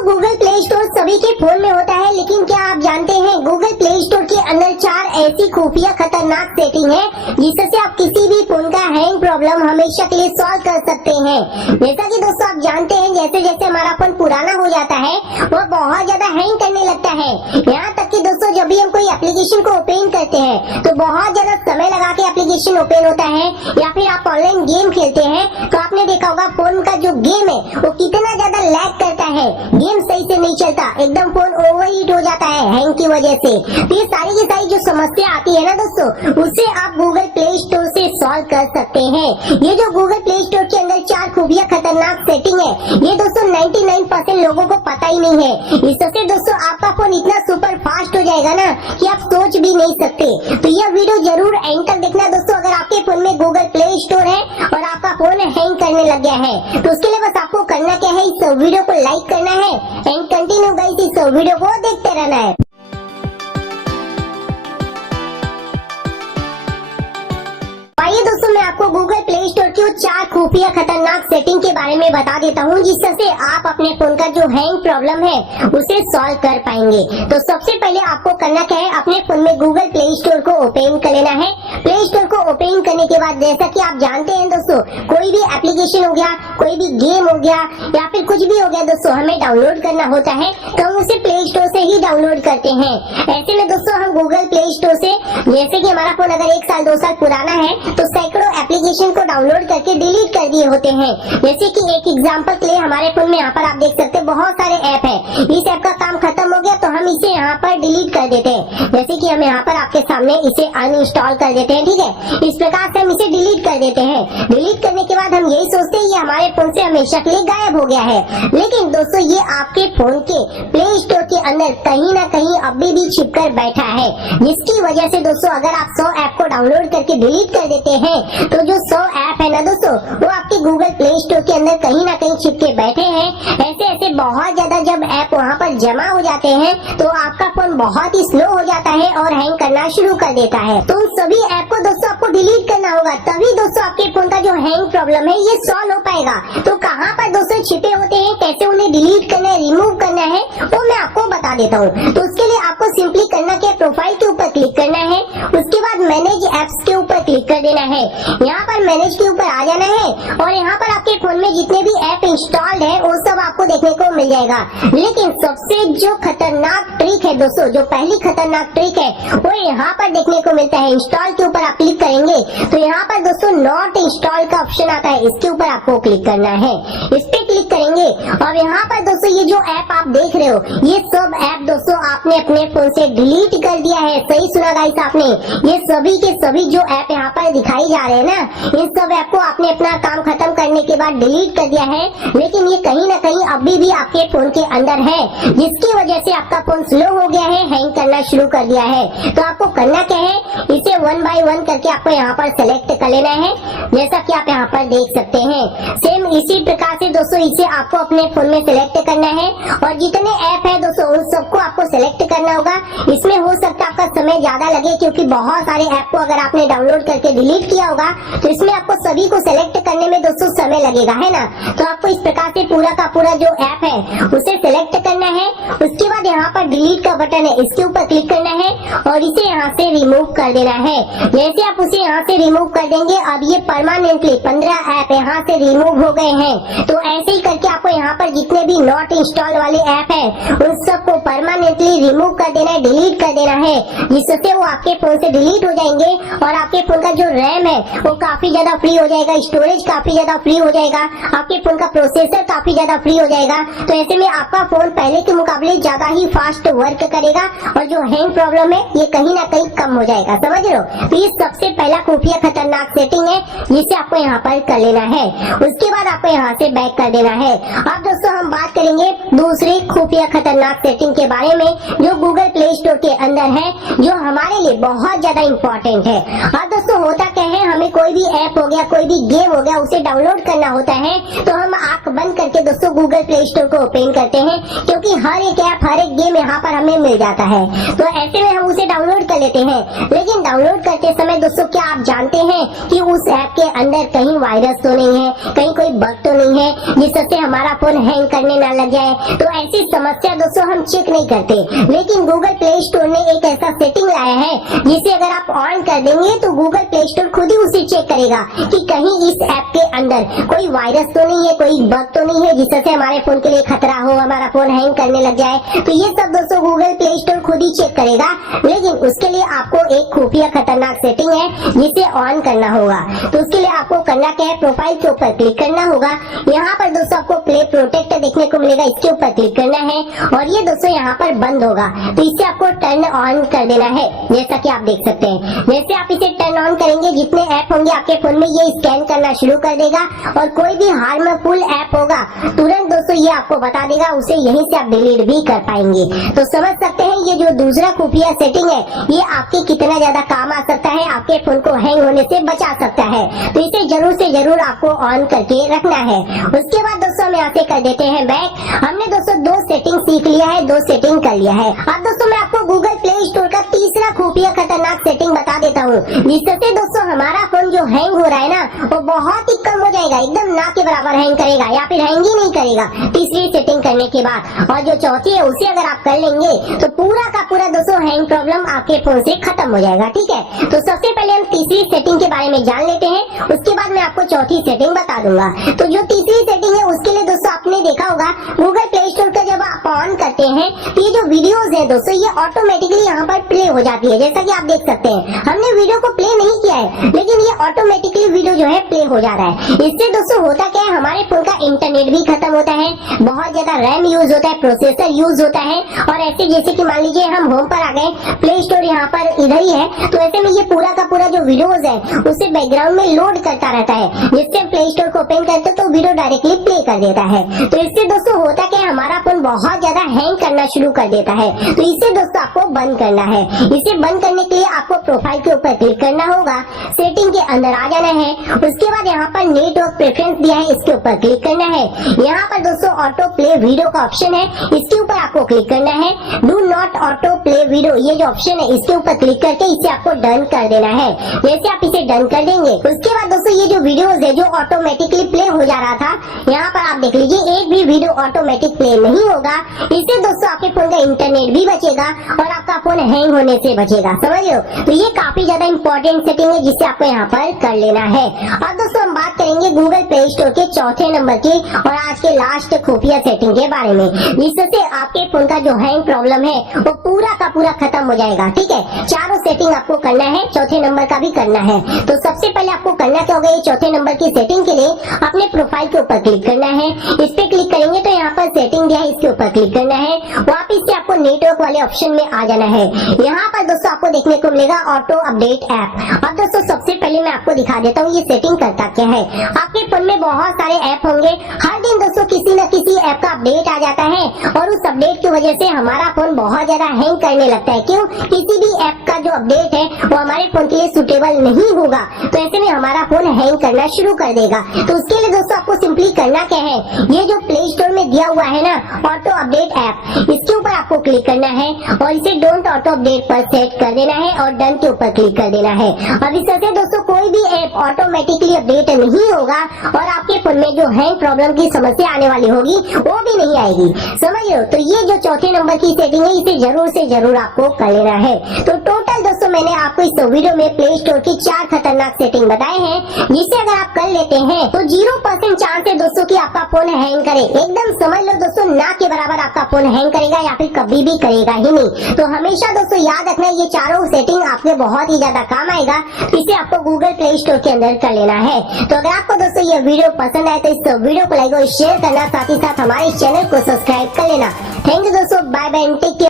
दोस्तों Google play store सभी के फोन में होता है, लेकिन क्या आप जानते हैं गूगल प्ले स्टोर के अंदर 4 ऐसी खुफिया खतरनाक सेटिंग है जिससे आप किसी भी फोन का हैंग प्रॉब्लम हमेशा के लिए सॉल्व कर सकते हैं। जैसा कि दोस्तों आप जानते हैं जैसे जैसे हमारा फोन पुराना हो जाता है वो बहुत ज्यादा हैंग करने लगता है। यहाँ तक कि दोस्तों जब भी हम कोई एप्लीकेशन को ओपन करते हैं तो बहुत ज्यादा समय लगा के एप्लीकेशन ओपन होता है, या फिर आप ऑनलाइन गेम खेलते हैं तो आपने देखा होगा फोन का जो गेम है वो कितना ज्यादा लैग करता है, गेम सही से नहीं चलता, एकदम फोन ओवरहीट हो जाता है हैंग की वजह से। तो ये सारी की सारी जो समस्या आती है ना दोस्तों, उसे आप गूगल प्ले स्टोर से सॉल्व कर सकते हैं। ये जो गूगल प्ले स्टोर के अंदर 4 खूबियां खतरनाक सेटिंग है, ये दोस्तों 99% लोगों को पता ही नहीं है। इससे दोस्तों आपका फोन इतना सुपर फास्ट हो जाएगा ना कि आप सोच भी नहीं सकते। तो यह वीडियो जरूर एंड तक देखना दोस्तों। अगर आपके फोन में गूगल प्ले स्टोर है और आपका फोन हैंग करने लग गया है तो उसके लिए बस आपको करना क्या है, इस वीडियो को लाइक करना है एंड कंटिन्यू गाइस इस वीडियो को देखते रहना है। आइए दोस्तों मैं आपको गूगल प्ले स्टोर की 4 खुफिया खतरनाक सेटिंग के बारे में बता देता हूँ जिससे आप अपने फोन का जो हैंग प्रॉब्लम है उसे सॉल्व कर पाएंगे। तो सबसे पहले आपको करना क्या है, अपने फोन में गूगल प्ले स्टोर को ओपन कर लेना है। प्ले स्टोर को ओपन करने के बाद जैसा कि आप जानते हैं दोस्तों, कोई भी एप्लीकेशन हो गया, कोई भी गेम हो गया या फिर कुछ भी हो गया दोस्तों, हमें डाउनलोड करना होता है तो हम उसे प्ले स्टोर से ही डाउनलोड करते हैं। ऐसे में दोस्तों हम गूगल प्ले स्टोर से, जैसे कि हमारा फोन अगर 1 साल 2 साल पुराना है तो सैकड़ों एप्लीकेशन को डाउनलोड करके डिलीट कर दिए होते हैं। जैसे कि एक एग्जांपल के लिए हमारे फोन में यहाँ पर आप देख सकते हैं बहुत सारे ऐप है, इस ऐप का काम खत्म हो गया तो हम इसे यहाँ पर डिलीट कर देते हैं। जैसे कि हम यहाँ पर आपके सामने इसे अनइंस्टॉल कर देते हैं, ठीक है। इस प्रकार से हम इसे डिलीट कर देते हैं। डिलीट करने के बाद हम यही सोचते हैं ये हमारे फोन से हमेशा के लिए गायब हो गया है, लेकिन दोस्तों ये आपके फोन के प्ले स्टोर के अंदर कहीं ना कहीं अभी भी छिप कर बैठा है, जिसकी वजह से दोस्तों अगर आप 100 ऐप को डाउनलोड करके डिलीट कर देते हैं तो जो 100 ऐप है ना दोस्तों वो आपके गूगल प्ले स्टोर के अंदर कहीं ना कहीं छिप के बैठे हैं। ऐसे ऐसे बहुत ज्यादा जब ऐप वहाँ पर जमा हो जाते हैं तो आपका फोन बहुत ही स्लो हो जाता है और हैंग करना शुरू कर देता है। तो उन सभी ऐप को दोस्तों आपको डिलीट करना होगा, तभी दोस्तों आपके फोन का जो हैंग प्रॉब्लम है ये सॉल्व हो पाएगा। तो कहाँ पर दोस्तों छिपे होते हैं, कैसे उन्हें डिलीट करना है, रिमूव करना है, वो मैं आपको बता देता हूँ। तो उसके लिए आपको सिंपली करना क्या, प्रोफाइल के ऊपर क्लिक करना है, उसके बाद मैनेज एप्स के ऊपर क्लिक कर देना है। यहाँ पर मैनेज के ऊपर आ जाना है और यहाँ पर आपके फोन में जितने भी ऐप इंस्टॉल्ड है वो सब आपको देखने को मिल जाएगा। लेकिन सबसे जो खतरनाक ट्रिक है दोस्तों, जो पहली खतरनाक ट्रिक है वो यहाँ पर देखने को मिलता है। इंस्टॉल के ऊपर आप क्लिक करेंगे तो यहाँ पर दोस्तों नॉट इंस्टॉल का ऑप्शन आता है, इसके ऊपर आपको क्लिक करना है। इस पे क्लिक करेंगे और यहाँ पर दोस्तों ये जो ऐप आप देख रहे हो ये सब ऐप दोस्तों आपने अपने फोन से डिलीट कर दिया है। सही सुना गाइस आपने, ये सभी के सभी जो ऐप यहाँ पर दिखाई जा रहे हैं ना, इन सब ऐप को आपने अपना काम खत्म करने के बाद डिलीट कर दिया है, लेकिन ये कहीं ना कहीं अभी भी आपके फोन के अंदर है, जिसकी वजह से आपका फोन स्लो हो गया है, हैंग करना शुरू कर दिया है। तो आपको करना क्या है, इसे 1 बाय 1 करके आपको यहाँ पर सेलेक्ट कर लेना है, जैसा कि आप यहाँ पर देख सकते हैं। सेम इसी प्रकार से दोस्तों इसे आपको अपने फोन में सेलेक्ट करना है और जितने ऐप है दोस्तों उन सबको आपको सेलेक्ट करना होगा। इसमें हो सकता है आपका समय ज्यादा लगे क्योंकि बहुत सारे ऐप को अगर आपने डाउनलोड करके डिलीट किया होगा तो इसमें आपको सभी को सेलेक्ट करने में दोस्तों समय लगेगा, है ना। तो आपको इस प्रकार से पूरा का पूरा जो ऐप है उसे सेलेक्ट करना है। उसके बाद यहाँ पर डिलीट का बटन है, इसके ऊपर क्लिक करना है और इसे यहाँ से रिमूव कर देना है। जैसे आप उसे यहाँ से रिमूव कर देंगे अब ये परमानेंटली 15 ऐप यहाँ से रिमूव हो गए हैं। तो ऐसे ही करके आपको यहाँ पर जितने भी नॉट इंस्टॉल वाले ऐप है उन सबको परमानेंटली रिमूव कर देना है, डिलीट कर देना है, जिससे वो आपके फोन से डिलीट हो जाएंगे और आपके फोन का जो रैम है वो काफी ज्यादा फ्री हो जाएगा, स्टोरेज काफी ज्यादा फ्री हो जाएगा, आपके फोन का प्रोसेसर काफी ज्यादा फ्री हो जाएगा। तो ऐसे में आपका फोन पहले के मुकाबले ज्यादा ही फास्ट वर्क करेगा और जो हैंग प्रॉब्लम है ये कहीं ना कहीं कम हो जाएगा, समझ रहे हो। तो ये सबसे पहला खुफिया खतरनाक सेटिंग है जिसे आपको यहाँ पर कर लेना है। उसके बाद आपको यहाँ से बैक कर देना है। अब दोस्तों हम बात करेंगे दूसरी खुफिया खतरनाक सेटिंग के बारे में जो गूगल प्ले स्टोर के अंदर है, जो हमारे लिए बहुत ज्यादा इम्पोर्टेंट है। अब दोस्तों होता क्या है, हमें कोई भी ऐप हो गया, कोई भी गेम हो गया, उसे डाउनलोड करना होता है तो हम आंख बंद करके दोस्तों गूगल प्ले स्टोर को ओपन करते हैं, क्योंकि हर एक ऐप, हर एक गेम यहाँ पर हमें मिल जाता है। तो ऐसे में हम उसे डाउनलोड कर लेते हैं। लेकिन डाउनलोड करते समय दोस्तों क्या आप जानते हैं कि उस ऐप के अंदर कहीं वायरस तो नहीं है, कहीं कोई बग तो नहीं है जिससे हमारा फोन हैंग करने ना लग जाए। तो ऐसी समस्या दोस्तों हम चेक नहीं करते। लेकिन गूगल प्ले स्टोर ने एक ऐसा सेटिंग लाया है जिसे अगर आप ऑन कर देंगे तो गूगल प्ले स्टोर खुद ही उसे चेक करेगा कि कहीं इस ऐप के अंदर कोई वायरस तो नहीं है, कोई बग तो नहीं है जिससे हमारे फोन के लिए खतरा हो, हमारा फोन हैंग करने लग जाए। तो ये सब दोस्तों गूगल प्ले स्टोर खुद ही चेक करेगा। लेकिन उसके लिए आपको एक खुफिया खतरनाक सेटिंग है जिसे ऑन करना होगा। तो उसके लिए आपको करना क्या है, प्रोफाइल के ऊपर क्लिक करना होगा। यहाँ पर दोस्तों आपको प्ले प्रोटेक्ट देखने को मिलेगा, इसके ऊपर क्लिक करना है और ये दोस्तों यहाँ पर बंद होगा। तो इसे आपको टर्न ऑन कर देना है, जैसा कि आप देख सकते हैं। जैसे आप इसे टर्न ऑन करेंगे, जितने ऐप होंगे आपके फोन में ये स्कैन करना शुरू कर देगा और कोई भी हार्मफुल ऐप होगा तुरंत दोस्तों ये आपको बता देगा, उसे यहीं से आप डिलीट भी कर पाएंगे। तो समझ सकते हैं ये जो दूसरा खुफिया सेटिंग है ये आपके कितना ज्यादा काम आ सकता है, आपके फोन को हैंग होने से बचा सकता है। तो इसे जरूर से जरूर आपको ऑन करके रखना है। उसके बाद दोस्तों हम यहाँ से कर देते हैं बैक। हमने दोस्तों 2 सेटिंग सीख लिया है, 2 सेटिंग कर लिया है। अब दोस्तों मैं आपको गूगल प्ले स्टोर का तीसरा खुफिया खतरनाक सेटिंग बता देता हूँ, जिससे दोस्तों हमारा फोन जो हैंग हो रहा है ना वो बहुत ही कम हो जाएगा, एकदम ना के बराबर हैंग करेगा या फिर हैंग ही नहीं करेगा तीसरी सेटिंग करने के बाद। और जो चौथी है उसे अगर आप कर लेंगे तो पूरा का पूरा दोस्तों हैंग प्रॉब्लम आपके फोन से खत्म हो जाएगा। ठीक है, तो सबसे पहले हम तीसरी सेटिंग के बारे में जान लेते हैं, उसके बाद मैं आपको चौथी सेटिंग बता दूंगा। तो जो तीसरी सेटिंग है उसके लिए दोस्तों आपने देखा होगा गूगल प्ले स्टोर का जब आप ऑन करते हैं तो ये जो वीडियोस है दोस्तों ये ऑटोमेटिकली यहाँ पर प्ले हो जाती है, जैसा कि आप देख सकते हैं। हमने वीडियो को प्ले नहीं किया है लेकिन ये ऑटोमेटिकली वीडियो जो है प्ले हो जा रहा है। इससे दोस्तों होता क्या है, हमारे फोन का इंटरनेट भी खत्म होता है, बहुत ज्यादा रैम यूज होता है, प्रोसेसर यूज होता है। और ऐसे जैसे कि मान लीजिए हम होम पर आ गए, प्ले स्टोर यहाँ पर इधर ही है, तो ऐसे में ये पूरा का पूरा जो वीडियोस है उसे बैकग्राउंड में लोड करता रहता है, जिससे प्ले स्टोर को ओपन करते तो वीडियो डायरेक्टली प्ले कर देता है। तो इससे दोस्तों होता क्या है, हमारा फोन बहुत ज्यादा हैंग करना शुरू कर देता है। तो इसे दोस्तों आपको बंद करना है। इसे बंद करने के लिए आपको प्रोफाइल के ऊपर क्लिक करना होगा, सेटिंग के अंदर आ जाना है। उसके बाद यहाँ पर नेटवर्क प्रेफरेंस दिया है, इसके ऊपर क्लिक करना है। यहाँ पर दोस्तों ऑटो प्ले वीडियो का ऑप्शन है, इसके ऊपर आपको क्लिक करना है। Do not auto play video ये जो ऑप्शन है इसके ऊपर क्लिक करके इसे आपको डन कर देना है। जैसे आप इसे डन कर देंगे उसके बाद दोस्तों ये जो वीडियोस है जो ऑटोमेटिकली प्ले हो जा रहा था, यहाँ पर आप देख लीजिए एक भी वीडियो ऑटोमेटिक प्ले नहीं होगा। इससे दोस्तों आपके फोन का इंटरनेट भी बचेगा और आपका फोन हैंग होने से बचेगा, समझ लो। तो ये काफी ज्यादा इंपॉर्टेंट सेटिंग है जिसे आपको यहाँ पर कर लेना है। अब दोस्तों हम बात करेंगे गूगल प्ले स्टोर के चौथे नंबर की और आज के लास्ट खुफिया सेटिंग के बारे में, जिससे आपके फोन का जो हैंग प्रॉब्लम है वो पूरा का पूरा खत्म हो जाएगा। ठीक है, चारों सेटिंग आपको करना है, चौथे नंबर का भी करना है। तो सबसे पहले आपको करना क्या होगा, ये चौथे नंबर की सेटिंग के लिए अपने प्रोफाइल के ऊपर क्लिक करना है। इस पे क्लिक करेंगे तो यहाँ पर सेटिंग दिया है, इसके ऊपर क्लिक करना है। वापिस से आपको नेटवर्क वाले ऑप्शन में आ जाना है। यहाँ पर दोस्तों आपको देखने को मिलेगा ऑटो अपडेट ऐप। अब दोस्तों सबसे पहले मैं आपको दिखा देता हूँ ये सेटिंग करता क्या है। आपके फोन में बहुत सारे ऐप होंगे, हर दिन दोस्तों किसी न किसी ऐप का अपडेट आ जाता है और उस अपडेट की वजह से हमारा फोन बहुत ज्यादा हैंग करने लगता है। क्यों, किसी भी ऐप का जो अपडेट है वो हमारे फोन के लिए सुटेबल नहीं होगा, तो ऐसे में हमारा फोन हैंग करना शुरू कर देगा। तो उसके लिए दोस्तों आपको सिंपली करना क्या है, ये जो प्ले स्टोर में दिया हुआ है ना ऑटो अपडेट ऐप, इसके ऊपर आपको क्लिक करना है और इसे डोंट ऑटो अपडेट पर सेट कर देना है और डन के ऊपर क्लिक कर देना है। अब इस तरह से दोस्तों कोई भी ऐप ऑटोमेटिकली अपडेट नहीं होगा और आपके फोन में जो हैंग प्रॉब्लम की समस्या आने वाली होगी वो भी नहीं आएगी, समझ लो। तो ये जो चौथे नंबर की सेटिंग है इसे जरूर से जरूर आपको कर लेना है। तो टोटल दोस्तों मैंने आपको इस वीडियो में प्ले स्टोर की 4 खतरनाक सेटिंग बताए हैं, जिसे अगर आप कर लेते हैं तो 0% चांस है दोस्तों कि आपका फोन हैंग करे। एकदम समझ लो दोस्तों ना के बराबर आपका फोन हैंग करेगा या फिर कभी भी करेगा ही नहीं। तो हमेशा दोस्तों याद रखना ये चारों सेटिंग आपके बहुत ही ज्यादा काम आएगा, इसे आपको गूगल प्ले स्टोर के अंदर कर लेना है। तो अगर आपको दोस्तों ये वीडियो पसंद आए तो इस वीडियो को लाइक और शेयर करना, साथ ही साथ हमारे चैनल को सब्सक्राइब कर लेना। थैंक यू दोस्तों, बाय बाय, टेक केयर।